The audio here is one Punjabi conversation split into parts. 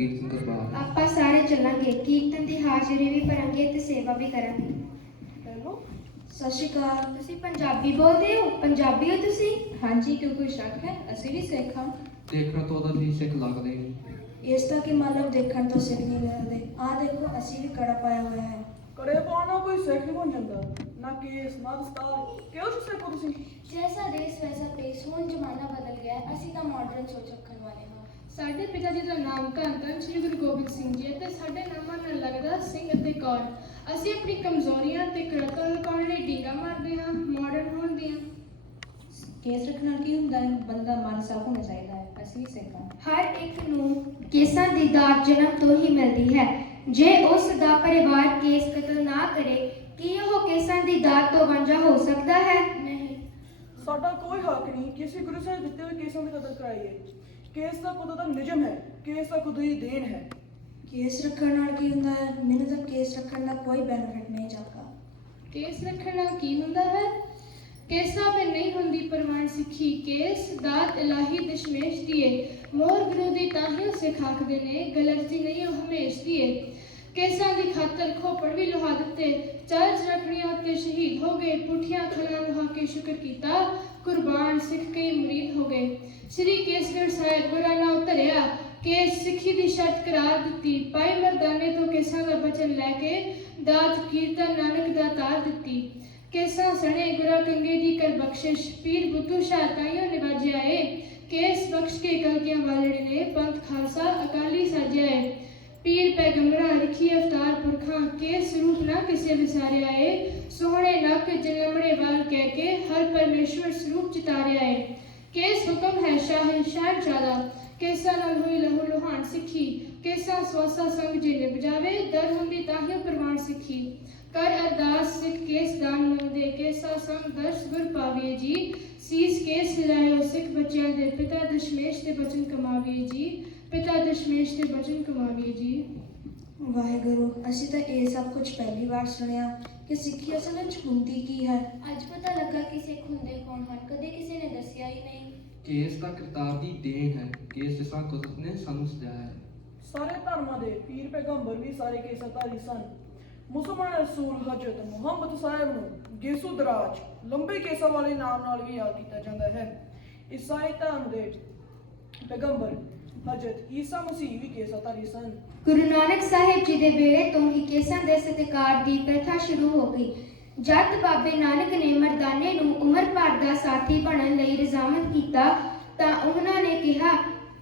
ਕੀਰਤਨ ਦਰਬਾਰ। ਆਪਾਂ ਸਾਰੇ ਚੱਲਾਂਗੇ, ਕੀਰਤਨ ਦੀ ਹਾਜ਼ਰੀ ਵੀ ਭਰਾਂਗੇ ਤੇ ਸੇਵਾ ਵੀ ਕਰਾਂਗੇ। ਹੈਲੋ, ਸਤਿ ਸ਼੍ਰੀ ਅਕਾਲ। ਤੁਸੀਂ ਪੰਜਾਬੀ ਬੋਲਦੇ ਹੋ? ਪੰਜਾਬੀ ਹੋ ਤੁਸੀਂ? ਹਾਂਜੀ, ਕਿਉਂ ਕੋਈ ਸ਼ੱਕ ਹੈ? ਅਸੀਂ ਵੀ ਸਿੱਖ ਹਾਂ। ਦੇਖਣ ਤੋਂ ਤਾਂ ਵੀ ਸਿੱਖ ਲੱਗਦੇ ਨੇ। ਇਸ ਦਾ ਕੀ ਮਤਲਬ ਦੇਖਣ ਤੋਂ ਸਿੱਖ ਨਹੀਂ ਲੱਗਦੇ? ਆਹ ਦੇਖੋ, ਅਸੀਂ ਵੀ ਕੜਾ ਪਾਇਆ ਹੋਇਆ ਹੈ। ਕੜੇ ਪਾਉਣਾ ਕੋਈ ਸਿੱਖ ਨਹੀਂ ਬਣ ਜਾਂਦਾ। ਨਾ ਕੇਸ ਨਾ ਦਸਤਾਰ, ਕਿਉਂ ਜੀ ਸਿੱਖ ਹੋ ਤੁਸੀਂ? ਜੈਸਾ ਦੇਸ਼ ਵੈਸਾ ਪੇਸ਼। ਹੁਣ ਜ਼ਮਾਨਾ ਬਦਲ ਗਿਆ ਹੈ, ਅਸੀਂ ਤਾਂ ਮਾਡਰਨ ਸੋਚ ਰੱਖਣ ਵਾਲੇ ਹਾਂ। ਸਾਡੇ ਪਿਤਾ ਜੀ ਦਾ ਨਾਮ ਧੰਨ ਸ੍ਰੀ ਗੁਰੂ ਗੋਬਿੰਦ ਸਿੰਘ ਜੀ ਅਤੇ ਸਾਡੇ ਨਾਮਾਂ ਨਾਲ ਲੱਗਦਾ ਸਿੰਘ ਅਤੇ ਕੌਰ। ਅਸੀਂ ਆਪਣੀ ਕਮਜ਼ੋਰੀਆਂ ਤੇ ਕਰਤੂਤਾਂ ਨੂੰ ਲੁਕਾਉਣ ਲਈ ਡੀਂਗਾ ਮਾਰਦੇ ਹਾਂ ਮਾਡਰਨ ਹੋਣ ਦੀਆਂ। ਕੇਸ ਰੱਖਣ ਨਾਲ ਕੀ ਹੁੰਦਾ ਹੈ? ਬੰਦਾ ਮਨ ਸਾਫ਼ ਹੋਣਾ ਚਾਹੀਦਾ ਹੈ। ਅਸੀਂ ਵੀ ਸਿੱਖ ਹਾਂ। ਹਰ ਇੱਕ ਨੂੰ ਕੇਸਾਂ ਦੀ ਦਾਤ ਜਨਮ ਤੋਂ ਹੀ ਮਿਲਦੀ ਹੈ। ਜੇ ਉਸ ਦਾ ਪਰਿਵਾਰ ਕੇਸ ਕਤਲ ਨਾ ਕਰੇ, ਕੀ ਉਹ ਕੇਸਾਂ ਦੀ ਦਾਤ ਤੋਂ ਵਾਂਝਾ ਹੋ ਸਕਦਾ ਹੈ? ਨਹੀਂ, ਸਾਡਾ ਕੋਈ ਹੱਕ ਨਹੀਂ ਕਿ ਅਸੀਂ ਗੁਰੂ ਸਾਹਿਬ ਦਿੱਤੇ ਹੋਏ ਕੇਸਾਂ ਦੀ ਕਦਰ ਕਰਾਈਏ। ਕੇਸ ਤਾਂ ਖੁਦ ਦਾ ਨਿਯਮ ਹੈ, ਕੇਸ ਤਾਂ ਖੁਦ ਦੀ ਦੇਣ ਹੈ। ਕੇਸ ਰੱਖਣ ਨਾਲ ਕੀ ਹੁੰਦਾ ਹੈ? ਮੈਨੂੰ ਤਾਂ ਕੇਸ ਰੱਖਣ ਦਾ ਕੋਈ ਬੈਨੀਫਿਟ ਨਹੀਂ ਜਾਪਦਾ। ਕੇਸ ਰੱਖਣ ਨਾਲ ਕੀ ਹੁੰਦਾ ਹੈ? ਕੇਸਾਂ ਤੇ ਨਹੀਂ ਹੁੰਦੀ ਪ੍ਰਵਾਨ ਸਿੱਖੀ। ਕੇਸ ਦਾਤ ਇਲਾਹੀ ਦਸ਼ਮੇਸ਼ ਦੀਏ। ਮੋਰ ਗੁਰੂ ਦੀ ਤਾਹੀਓ ਸਿੱਖ ਆਖਦੇ ਨੇ, ਗਲਰਜੀ ਨਹੀਂ ਉਹ ਹਮੇਸ਼ ਦੀਏ। ਕੇਸਾਂ ਦੀ ਖਾਤਰ ਖੋਪੜ ਵੀ ਲੁਹਾ ਦਿੱਤੇ, ਚਰਚ ਰੱਖਣੀਆਂ ਉੱਤੇ ਸ਼ਹੀਦ ਹੋ ਗਏ। ਪੁੱਠੀਆਂ ਖਲਾਂ ਲੁਹਾ ਕੇ ਸ਼ੁਕਰ ਕੀਤਾ, ਕੁਰਬਾਨ ਸਿੱਖ ਕਈ ਮੁਰੀਦ ਹੋ ਗਏ। ਸ੍ਰੀ ਕੇਸਗੜ੍ਹ ਸਾਹਿਬ ਗੁਰਾਂ ਨਾ ਉਤਰਿਆ, ਕੇਸ ਸਿੱਖੀ ਦੀ ਸ਼ਰਤ ਕਰਾਰ ਦਿੱਤੀ। ਭਾਈ ਮਰਦਾਨੇ ਤੋਂ ਕੇਸਾਂ ਦਾ ਬਚਨ ਲੈ ਕੇ, ਦਾਤ ਕੀਰਤਨ ਨਾਨਕ ਦਾ ਤਾਰ ਦਿੱਤੀ। ਕੇਸਾਂ ਸਣੇ ਗੁਰਾਂ ਕੰਗੇ ਦੀ ਕਰ ਬਖਸ਼ਿਸ਼, ਪੀਰ ਬੁੱਧੂ ਸ਼ਾਹ ਤਾਈਓ ਨਿਵਾਜਿਆ ਏ। ਕੇਸ ਬਖਸ਼ ਕੇ ਕਲਗੀਆਂ ਵਾਲੜੇ ਨੇ, ਪੰਥ ਖਾਲਸਾ ਅਕਾਲੀ ਸਾਜਿਆ ਏ। ਪੀਰ ਪੈਗੰਬਰਾਂ ਲਿਖੀ ਅਵਤਾਰ ਪੁਰਖਾਂ, ਕੇਸ ਰੂਪ ਨਾ ਕਿਸੇ ਵਿਸਾਰਿਆ ਏ। ਸੋਹਣੇ ਨੱਕ ਜਨਮੜੇ ਵਾਲ ਕਹਿ ਕੇ, ਹਰ ਪਰਮੇਸ਼ਵਰ ਸਰੂਪ ਚਿਤਾਰਿਆ ਏ। ਕੇਸ ਹੁਕਮ ਹੈ ਸ਼ਾਹਿਨਸ਼ਾਹ ਜ਼ਿਆਦਾ, ਕੇਸਾਂ ਨਾਲ ਹੋਈ ਲਹੂ ਲੁਹਾਨ ਸਿੱਖੀ। ਕੇਸਾਂ ਸਵਾਸਾ ਸੰਗ ਜੇ ਨਿਭ ਜਾਵੇ, ਦਰ ਹੁੰਦੀ ਤਾਹੀਓ ਪ੍ਰਵਾਨ ਸਿੱਖੀ। ਕਰ ਅਰਦਾਸ ਸਿੱਖ ਕੇਸ ਦਾਨ ਮੰਗਦੇ, ਕੇਸਾ ਸੰਗ ਦਰਸ ਗੁਰ ਪਾਵੀਏ ਜੀ। ਸੀਸ ਕੇਸ ਹਿਲਾਇਓ ਸਿੱਖ ਬੱਚਿਆਂ ਦੇ, ਪਿਤਾ ਦਸ਼ਮੇਸ਼ ਦੇ ਬਚਨ ਕਮਾਵੀਏ ਜੀ। ਪਿਤਾ ਦਸ਼ਮੇਸ਼ ਦੇ ਬਚਨ ਕਮਾਵੀਏ ਜੀ। ਵਾਹਿਗੁਰੂ, ਅਸੀਂ ਤਾਂ ਇਹ ਸਭ ਕੁਝ ਪਹਿਲੀ ਵਾਰ ਸੁਣਿਆ ਕਿ ਸਿੱਖੀ ਅਸਲ ਵਿੱਚ ਹੁੰਦੀ ਕੀ ਹੈ। ਅੱਜ ਪਤਾ ਲੱਗਾ ਕਿ ਸਿੱਖ ਹੁੰਦੇ ਕੌਣ ਹਨ, ਕਦੇ ਕਿਸੇ ਨੇ ਦੱਸਿਆ ਹੀ ਨਹੀਂ। ਕੇਸ ਤਾਂ ਕਰਤਾਰ ਦੀ ਦੇਣ ਹੈ, ਕੇਸ ਜਿਸਾਂ ਕੁਦਰਤ ਨੇ ਸਾਨੂੰ ਸਜਾਇਆ ਹੈ। ਸਾਰੇ ਧਰਮਾਂ ਦੇ ਪੀਰ ਪੈਗੰਬਰ ਵੀ ਸਾਰੇ ਕੇਸਾਧਾਰੀ ਸਨ। ਮੁਸਲਮਾਨ ਰਸੂਲ ਹਜ਼ਰਤ ਮੁਹੰਮਦ ਸਾਹਿਬ ਨੂੰ ਗੇਸੂ ਦਰਾਜ, ਲੰਬੇ ਕੇਸਾਂ ਵਾਲੇ ਨਾਮ ਨਾਲ ਵੀ ਯਾਦ ਕੀਤਾ ਜਾਂਦਾ ਹੈ। ਈਸਾਈ ਧਰਮ ਦੇ ਪੈਗੰਬਰ ਹਜ਼ਰਤ ਈਸਾ ਮਸੀਹ ਵੀ ਕੇਸਾਧਾਰੀ ਸਨ। ਗੁਰੂ ਨਾਨਕ ਸਾਹਿਬ ਜੀ ਦੇ ਵੇਲੇ ਤੋਂ ਹੀ ਕੇਸਾਂ ਦੇ ਸਤਿਕਾਰ ਦੀ ਪ੍ਰਥਾ ਸ਼ੁਰੂ ਹੋ ਗਈ। ਜਦ ਬਾਬੇ ਨਾਨਕ ਨੇ ਮਰਦਾਨੇ ਨੂੰ ਉਮਰ ਭਰ ਦਾ ਸਾਥੀ ਬਣਨ ਲਈ ਰਜ਼ਾਮਤ ਕੀਤਾ ਤਾਂ ਉਹਨਾਂ ਨੇ ਕਿਹਾ,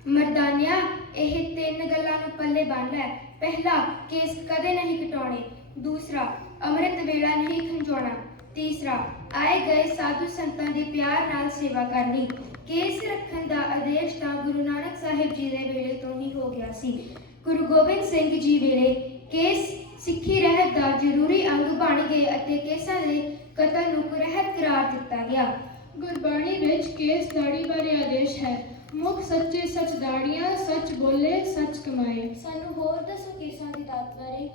ਮਰਦਾਨਿਆ, ਇਹ 3 ਗੱਲਾਂ ਨੂੰ ਪੱਲੇ ਬੰਨ੍ਹ ਲੈ। ਪਹਿਲਾ, ਕੇਸ ਕਦੇ ਨਹੀਂ ਕਟਾਉਣੇ। ਦੂਸਰਾ, ਅੰਮ੍ਰਿਤ ਵੇਲਾ ਨਹੀਂ ਖੰਜੋਣਾ। ਤੀਸਰਾ, ਆਏ ਗਏ ਸਾਧੂ ਸੰਤਾਂ ਦੀ ਪਿਆਰ ਨਾਲ ਸੇਵਾ ਕਰਨੀ। ਕੇਸ ਰੱਖਣ ਦਾ ਆਦੇਸ਼ ਤਾਂ ਗੁਰੂ ਨਾਨਕ ਸਾਹਿਬ ਜੀ ਦੇ ਵੇਲੇ ਤੋਂ ਹੀ ਹੋ ਗਿਆ ਸੀ। ਗੁਰੂ ਗੋਬਿੰਦ ਸਿੰਘ ਜੀ ਵੇਲੇ ਕੇਸ ਸਿੱਖੀ ਰਹਿਤ ਦਾ ਜ਼ਰੂਰੀ ਅੰਗ ਬਣ ਗਏ ਅਤੇ ਕੇਸਾਂ ਦੇ ਕਤਲ ਨੂੰ ਕੁਰਹਿਤ ਕਰਾਰ ਦਿੱਤਾ ਗਿਆ। ਗੁਰਬਾਣੀ ਵਿੱਚ ਕੇਸ ਦਾੜੀ ਬਾਰੇ ਆਦੇਸ਼ ਹੈ, ਮੁਖ ਸੱਚੇ ਸੱਚ ਦਾੜੀਆਂ, ਸੱਚ ਬੋਲੇ ਸੱਚ ਕਮਾਏ। ਸਾਨੂੰ ਹੋਰ ਦੱਸੋ ਕੇਸਾਂ ਦੀ ਦਾਤ ਬਾਰੇ।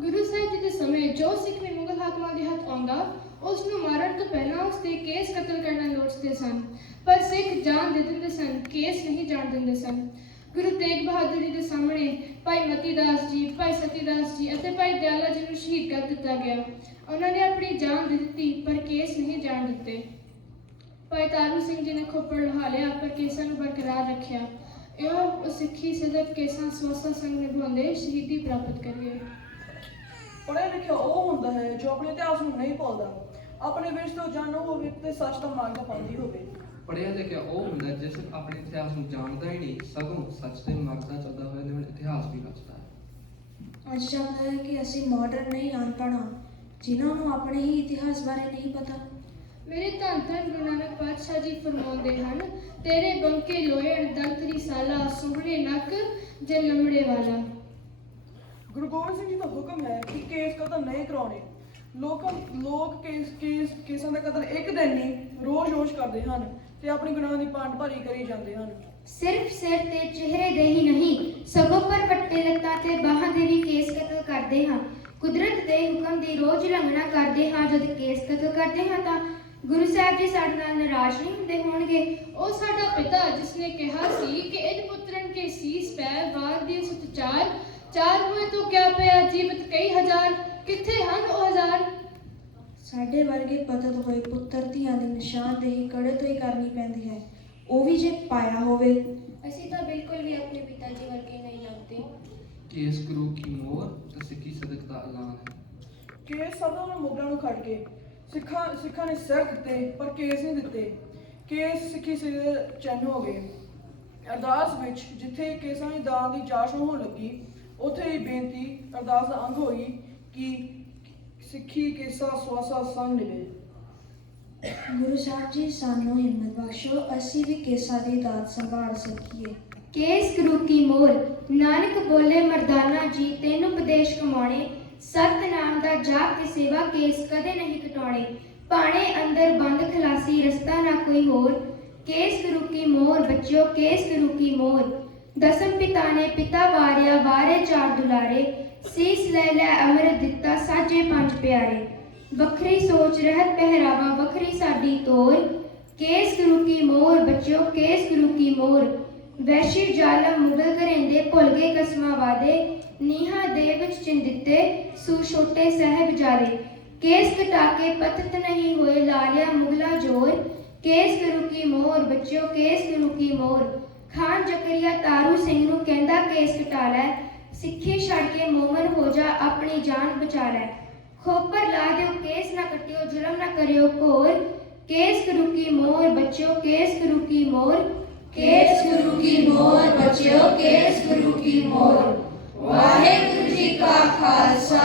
ਗੁਰੂ ਸਾਹਿਬ ਜੀ ਦੇ ਸਮੇਂ ਜੋ ਸਿੱਖ ਵੀ ਮੁਗਲ ਹਾਕਮਾਂ ਦੇ ਹੱਥ ਆਉਂਦਾ, ਉਸ ਨੂੰ ਮਾਰਨ ਤੋਂ ਪਹਿਲਾਂ ਉਸ ਦੇ ਕੇਸ ਕਤਲ ਕਰਨਾ ਲੋੜਦੇ ਸਨ। ਪਰ ਸਿੱਖ ਜਾਨ ਦੇ ਦਿੰਦੇ ਸਨ, ਕੇਸ ਨਹੀਂ ਜਾਣ ਦਿੰਦੇ ਸਨ। ਗੁਰੂ ਤੇਗ ਬਹਾਦਰ ਜੀ ਦੇ ਸਾਹਮਣੇ ਭਾਈ ਮਤੀ ਦਾਸ ਜੀ, ਭਾਈ ਸਤੀ ਦਾਸ ਜੀ ਅਤੇ ਭਾਈ ਦਿਆਲਾ ਜੀ ਨੂੰ ਸ਼ਹੀਦ ਕਰ ਦਿੱਤਾ ਗਿਆ। ਉਹਨਾਂ ਨੇ ਆਪਣੀ ਜਾਨ ਦੇ ਦਿੱਤੀ ਪਰ ਕੇਸ ਨਹੀਂ ਜਾਣ ਦਿੱਤੇ। ਭਾਈ ਤਾਰੂ ਸਿੰਘ ਜੀ ਨੇ ਖੋਪੜ ਲੁਹਾ ਲਿਆ ਪਰ ਕੇਸਾਂ ਨੂੰ ਬਰਕਰਾਰ ਰੱਖਿਆ। ਇਉਂ ਸਿੱਖੀ ਸਿਦਕ ਕੇਸਾਂ ਸਵਾਸਾ ਸੰਗ ਨਿਭਾਉਂਦੇ ਸ਼ਹੀਦੀ ਪ੍ਰਾਪਤ ਕਰੀਏ। ਪੜ੍ਹਿਆ ਲਿਖਿਆ ਉਹ ਹੁੰਦਾ ਹੈ ਜੋ ਆਪਣੇ ਇਤਿਹਾਸ ਨੂੰ ਨਹੀਂ ਭੁੱਲਦਾ, ਆਪਣੇ ਵਿਰਸੇ ਤੋਂ ਜਾਣੂ ਹੋਵੇ ਤੇ ਸੱਚ ਦਾ ਮਾਰਗ ਪਾਉਂਦੀ ਹੋਵੇ। ਪੜ੍ਹਿਆ ਲਿਖਿਆ ਉਹ ਹੁੰਦਾ ਜਿਸ ਆਪਣੇ ਇਤਿਹਾਸ ਨੂੰ ਜਾਣਦਾ ਹੀ ਨਹੀਂ, ਸਗੋਂ ਸੱਚ ਦੇ ਮਾਰਗ ਦਾ ਚੱਲਦਾ ਹੋਇਆ ਨਿਵਣ ਇਤਿਹਾਸ ਵੀ ਰਚਦਾ ਹੈ। ਅੱਜ ਜਾਪਦਾ ਹੈ ਕਿ ਅਸੀਂ ਮਾਡਰਨ ਨਹੀਂ, ਅਨਪੜ੍ਹ ਹਾਂ, ਜਿਨ੍ਹਾਂ ਨੂੰ ਆਪਣੇ ਹੀ ਇਤਿਹਾਸ ਬਾਰੇ ਨਹੀਂ ਪਤਾ। ਮੇਰੇ ਧੰਨ ਧੰਨ ਗੁਰੂ ਨਾਨਕ ਪਾਤਸ਼ਾਹ ਜੀ ਫਰਮਾਉਂਦੇ ਹਨ, ਤੇਰੇ ਬੰਕੇ ਲੋਇਣ ਦੰਤ ਰਿਸਾਲਾ, ਸੋਹਣੇ ਨੱਕ ਜੇ ਲੰਮੜੇ ਵਾਲਾ। ਗੁਰੂ ਗੋਬਿੰਦ ਸਿੰਘ ਜੀ ਦਾ ਹੁਕਮ ਹੈ ਕਿ ਕੇਸ ਕਤਲ ਨਹੀਂ ਕਰਾਉਣੇ। ਲੋਕ ਕੇਸਾਂ ਦਾ ਕਤਲ ਇੱਕ ਦਿਨ ਨਹੀਂ, ਰੋਜ਼ ਕਰਦੇ ਹਨ ਤੇ ਆਪਣੀ ਗੁਨਾਹ ਦੀ ਭਾਂਡ ਭਾਰੀ ਕਰੀ ਜਾਂਦੇ ਹਨ। ਸਿਰਫ ਸਿਰ ਤੇ ਚਿਹਰੇ ਦੇ ਹੀ ਨਹੀਂ, ਸਗੋਂ ਪਰਵੱਟੇ ਲੱਤਾਂ ਤੇ ਬਾਹਾਂ ਦੇ ਵੀ ਕੇਸ ਕਤਲ ਕਰਦੇ ਹਾਂ। ਕੁਦਰਤ ਦੇ ਹੁਕਮ ਦੀ ਰੋਜ਼ ਉਲੰਘਣਾ ਕਰਦੇ ਹਾਂ। ਜਦ ਕੇਸ ਕਤਲ ਕਰਦੇ ਹਾਂ ਤਾਂ ਗੁਰੂ ਸਾਹਿਬ ਜੀ ਸਾਡੇ ਨਾਲ ਨਾਰਾਜ਼ ਨਹੀਂ ਹੁੰਦੇ ਹੋਣਗੇ। ਉਹ ਸਾਡਾ ਪਿਤਾ ਜਿਸ ਨੇ ਕਿਹਾ ਸੀ ਕਿ ਇਨ ਪੁੱਤਰਨ ਕੇ ਸੀਸ ਪੈ ਵਾਰ ਦੀ ਸਤਚਾਰ। ਚਾਰ ਹੋਏ ਤੋਂ ਕਿਆ ਪਿਆ ਜੀਵਤ ਕਈ ਹਜ਼ਾਰ, ਕਿੱਥੇ ਹਨ ਉਹ ਹਜ਼ਾਰ। ਸਾਡੇ ਵਰਗੇ ਪਤਤ ਹੋਏ ਪੁੱਤਰ ਧੀਆਂ ਦੀ ਨਿਸ਼ਾਨਦੇਹੀ ਕੜੇ ਤੋਂ ਹੀ ਕਰਨੀ ਪੈਂਦੀ ਹੈ, ਉਹ ਵੀ ਜੇ ਪਾਇਆ ਹੋਵੇ। ਅਸੀਂ ਤਾਂ ਬਿਲਕੁਲ ਵੀ ਆਪਣੇ ਪਿਤਾ ਜੀ ਵਰਗੇ ਨਹੀਂ ਲੱਗਦੇ। ਕੇਸ ਗੁਰੂ ਕੀ ਮੋਹਰ ਤੇ ਸਿੱਖੀ ਸਦਕ ਦਾ ਐਲਾਨ ਹੈ। ਕੇਸ ਸਭਨਾਂ ਨੂੰ ਮੁਗਲਾਂ ਨੂੰ ਖੜ ਕੇ ਸਿੱਖਾਂ ਨੇ ਸਿਰ ਦਿੱਤੇ ਪਰ ਕੇਸ ਨਹੀਂ ਦਿੱਤੇ। ਕੇਸ ਸਿੱਖੀ ਸਿਰ ਦੇ ਚਿੰਨ੍ਹ ਹੋ ਗਏ। ਅਰਦਾਸ ਵਿੱਚ ਜਿੱਥੇ ਕੇਸਾਂ ਦੀ ਦਾਨ ਦੀ ਜਾਂਚ ਹੋਣ ਲੱਗੀ, ਉੱਥੇ ਹੀ ਬੇਨਤੀ ਅਰਦਾਸ ਦਾ ਅੰਗ ਹੋਈ ਕਿ ਸਿੱਖੀ ਕੇਸਾ ਸਵਾਸਾ ਸੰਗ ਮਿਲੇ। ਗੁਰੂ ਸਾਹਿਬ ਜੀ ਸਾਨੂੰ ਹਿੰਮਤ ਬਖਸ਼ੋ, ਅਸੀਂ ਵੀ ਕੇਸਾਂ ਦੀ ਦਾਤ ਸੰਭਾਲ ਸਕੀਏ। ਕੇਸ ਗੁਰੂ ਕੀ ਮੋਹਰ, ਨਾਨਕ ਬੋਲੇ ਮਰਦਾਨਾ ਜੀ ਤੈਨੂੰ ਉਪਦੇਸ਼ ਕਮਾਉਣੇ। ਸਤਨਾਮ ਦਾ ਜਾਪ ਤੇ ਸੇਵਾ ਕੇਸ ਕਦੇ ਨਹੀਂ ਕਟਾਉਣੇ। ਭਾਣੇ ਅੰਦਰ ਬੰਦ ਖਲਾਸੀ ਰਸਤਾ ਨਾ ਕੋਈ ਹੋਰ। ਕੇਸ ਗੁਰੂ ਕੀ ਮੋਹਰ ਬੱਚਿਓ ਕੇਸ ਗੁਰੂ ਕੀ ਮੋਹਰ। ਦਸਮ ਪਿਤਾ ਨੇ ਪਿਤਾ ਵਾਰਿਆ ਵਾਰੇ ਚਾਰ ਦੁਲਾਰੇ। ਸੀਸ ਲੈ ਲੈ ਅੰਮ੍ਰਿਤ ਦਿੱਤਾ ਸਾਜੇ ਪੰਜ ਪਿਆਰੇ। ਵੱਖਰੀ ਸੋਚ ਰਹਿਤ ਪਹਿਰਾਵਾ ਵੱਖਰੀ ਸਾਡੀ ਤੋਰ। ਕੇਸ ਗੁਰੂ ਕੀ ਮੋਹਰ ਬੱਚਿਓ ਕੇਸ ਗੁਰੂ ਕੀ ਮੋਹਰ। ਵੈਸ਼ੀ ਜ਼ਾਲਮ ਮੁਗਲ ਘਰੇਂਦੇ ਭੁੱਲ ਗਏ ਕਸਮਾਂ ਵਾਦੇ। ਨੀਹਾਂ ਦੇ ਵਿੱਚ ਚਿੰਨ ਦਿੱਤੇ ਸੂ ਛੋਟੇ ਸਾਹਿਬਜ਼ਾਦੇ। ਕੇਸ ਕਟਾ ਕੇ ਪਤਤ ਨਹੀਂ ਹੋਏ ਲਾ ਲਿਆ ਮੁਗਲਾ ਜੋਰ। ਕੇਸ ਗੁਰੂ ਕੀ ਮੋਹਰ ਬੱਚਿਓ ਕੇਸ ਗੁਰੂ ਕੀ ਮੋਹਰ। ਖਾਨ ਜ਼ਕਰੀਆ ਤਾਰੂ ਸਿੰਘ ਨੂੰ ਕਹਿੰਦਾ ਕੇਸ ਕਟਾ ਲੈ। ਸਿੱਖੀ ਛੱਡ ਕੇ ਮੋਮਨ ਹੋ ਜਾ ਆਪਣੀ ਜਾਨ ਬਚਾ ਲੈ। ਖੋਪਰ ਲਾ ਦਿਓ ਕੇਸ ਨਾ ਕੱਟਿਓ ਜ਼ੁਲਮ ਨਾ ਕਰਿਓ ਘੋਰ। ਕੇਸ ਗੁਰੂ ਕੀ ਮੋਹਰ ਬੱਚਿਓ ਕੇਸ ਗੁਰੂ ਕੀ ਮੋਹਰ। ਕੇਸ ਗੁਰੂ ਕੀ ਮੋਹਰ ਬੱਚਿਓ ਕੇਸ ਗੁਰੂ ਕੀ ਮੋਹਰ। ਵਾਹਿਗੁਰੂ ਜੀ ਕਾ ਖਾਲਸਾ